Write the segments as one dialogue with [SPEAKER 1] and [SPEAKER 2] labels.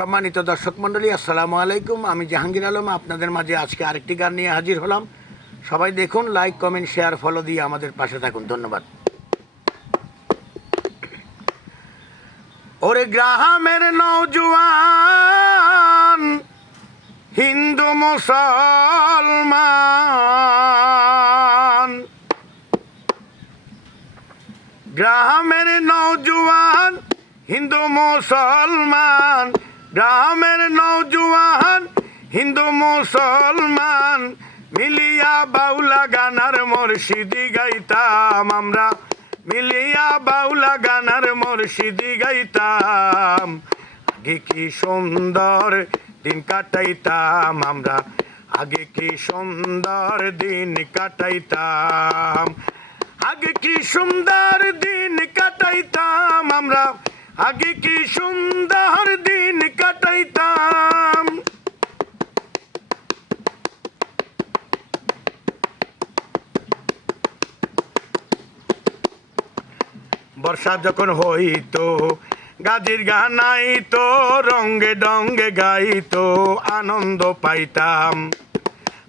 [SPEAKER 1] সম্মানিত দর্শক মণ্ডলী, আসসালামু আলাইকুম। আমি জাহাঙ্গীর আলম, আপনাদের মাঝে আজকে আরেকটি গান নিয়ে হাজির হলাম। সবাই দেখুন লাইক কমেন্ট শেয়ার ফলো দিয়ে আমাদের পাশে থাকুন। ধন্যবাদ। ওরে গ্রামের নৌজওয়ান হিন্দু মুসলমান। গ্রামের নৌজওয়ান হিন্দু মুসলমান। গ্রামের নৌজওয়ান হিন্দু, মুসলমান, মিলিয়া বাউলা গানার মুর্শিদি গাইতাম আমরা। মিলিয়া বাউলা গানার মুর্শিদি গাইতাম। আগে কি সুন্দর দিন কাটাইতাম আমরা। আগে কি সুন্দর দিন কাটাইতাম। আগে কি সুন্দর দিন কাটাইতাম আমরা। আগে কি সুন্দর দিন কাটাইতাম বর্ষা যখন হইতো, গাজির গানাইতো রঙ্গে ডঙ্গে গাইতো, আনন্দ পাইতাম।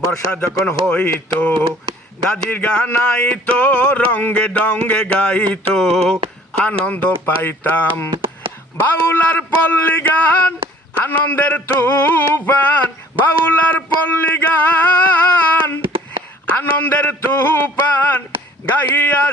[SPEAKER 1] বর্ষা যখন হইতো, গাজির গানাইতো রঙ্গে ডঙ্গে গাইতো, আনন্দ পাইতাম। বাউলার পল্লী গান, আনন্দের তুফান। বাউলার পল্লী গান, আনন্দের তুফান। গাইয়া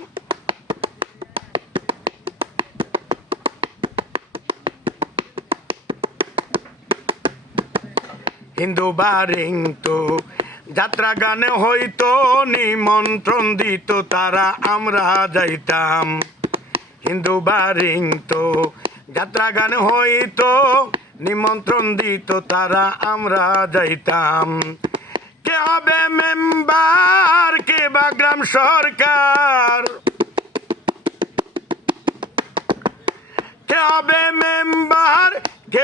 [SPEAKER 1] হিন্দু বারিং তো যাত্রা গানে হইতো, নিমন্ত্রণ দিত, তারা আমরা যাইতাম। হিন্দু বারিং তো যাত্রা গানে হইতো, নিমন্ত্রণ দিত, তারা আমরা যাইতাম। কে হবে মেম্বার, কে বা গ্রাম সরকার? কে হবে কে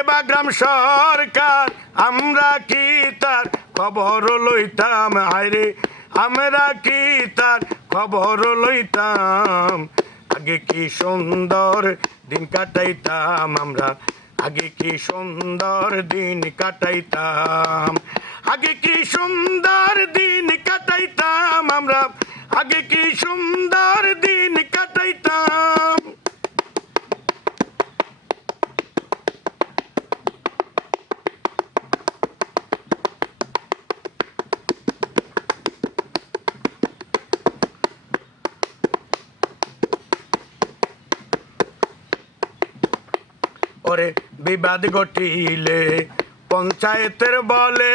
[SPEAKER 1] সরকার, আমরা কি তার খবর লইতাম? আরে আমরা কি তার খবর লইতাম? আগে কি সুন্দর দিন কাটাইতাম আমরা? আগে কি সুন্দর দিন কাটাইতাম? আগে কি সুন্দর দিন কাটাইতাম আমরা? আগে কি সুন্দর ওরে বিবাদ ঘটিলে পঞ্চায়েতের বলে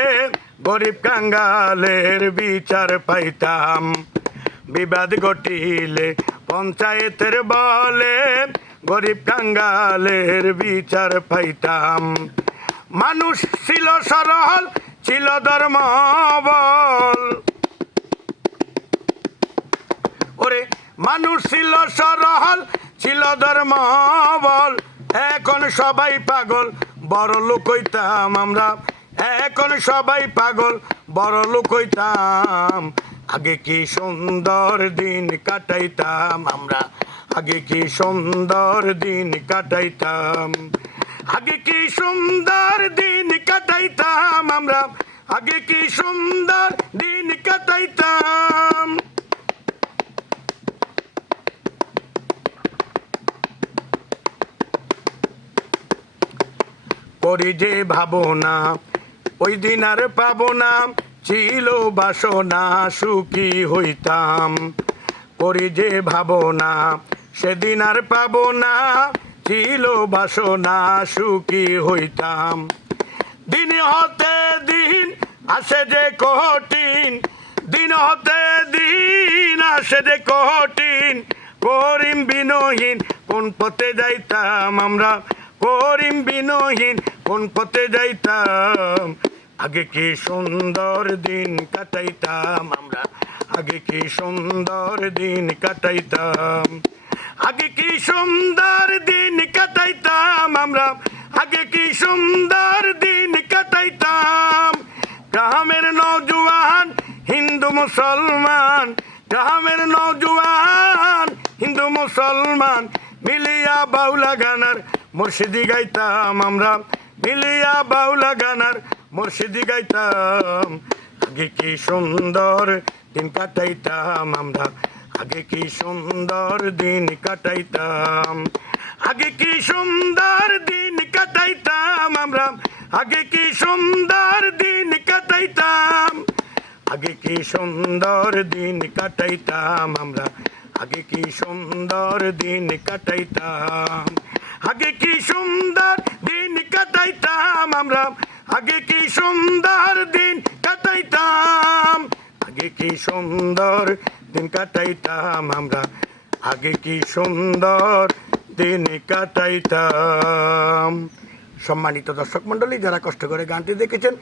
[SPEAKER 1] গরিব কাঙ্গালের বিচার পাইতাম। বিবাদ ঘটিলে পঞ্চায়েতের বলে গরিব কাঙ্গালের বিচার পাইতাম। মানুষ ছিল সরল, ছিল ধর্ম বল ওরে, মানুষ ছিল সরল, ছিল ধর্ম বল এখন সবাই পাগল, বড় লোক হইতাম আমরা। এখন সবাই পাগল, বড় লোক হইতাম। আগে কি সুন্দর দিন কাটাইতাম আমরা? আগে কি সুন্দর দিন কাটাইতাম? আগে কি সুন্দর দিন কাটাইতাম আমরা? আগে কি সুন্দর দিন কাটাইতাম? করি যে ভাবনা, ওই দিন আর পাবো না, ছিল বাসনা, সুখী হইতাম। করি যে ভাবনা, সেদিন আর পাবো না, ছিল বাসনা, সুখী হইতাম। দিন হতে দিন আসে যে কঠিন, দিন হতে দিন আসে যে কঠিন। করিম বিনহীন কোন পথে যাইতাম আমরা? করিম বিনহীন কোন পথে যাইতাম? আগে কি সুন্দর দিন কাটাইতাম? আমরা আগে কি সুন্দর দিন কাটাইতাম? আগে কি সুন্দর দিন কাটাইতাম? আমরা আগে কি সুন্দর দিন কাটাইতাম? গ্রামের নৌজওয়ান হিন্দু মুসলমান। গ্রামের নৌজওয়ান হিন্দু মুসলমান। মিলিয়া বাউলা গানার মুর্শিদি গাইতাম আমরা। মিলিয়া বাউলা গানার মুর্শিদি গাইতাম। আগে কি সুন্দর দিন কাটাইতাম আমরা। আগে কি সুন্দর দিন কাটাইতাম। আগে কি সুন্দর দিন কাটাইতাম আমরা। আগে কি সুন্দর দিন কাটাইতাম। আগে কি সুন্দর দিন কাটাইতাম আমরা। আগে কি সুন্দর দিন কাটাইতাম? আগে কি সুন্দর দিন কাটাইতাম আমরা? আগে কি সুন্দর দিন কাটাইতাম? আগে কি সুন্দর দিন কাটাইতাম আমরা? আগে কি সুন্দর দিন কাটাইতাম? সম্মানিত দর্শক মণ্ডলী, যারা কষ্ট করে গানটি দেখেছেন,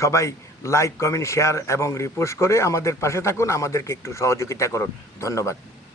[SPEAKER 1] সবাই লাইক, কমেন্ট, শেয়ার এবং রিপোস্ট করে আমাদের পাশে থাকুন। আমাদেরকে একটু সহযোগিতা করুন। ধন্যবাদ।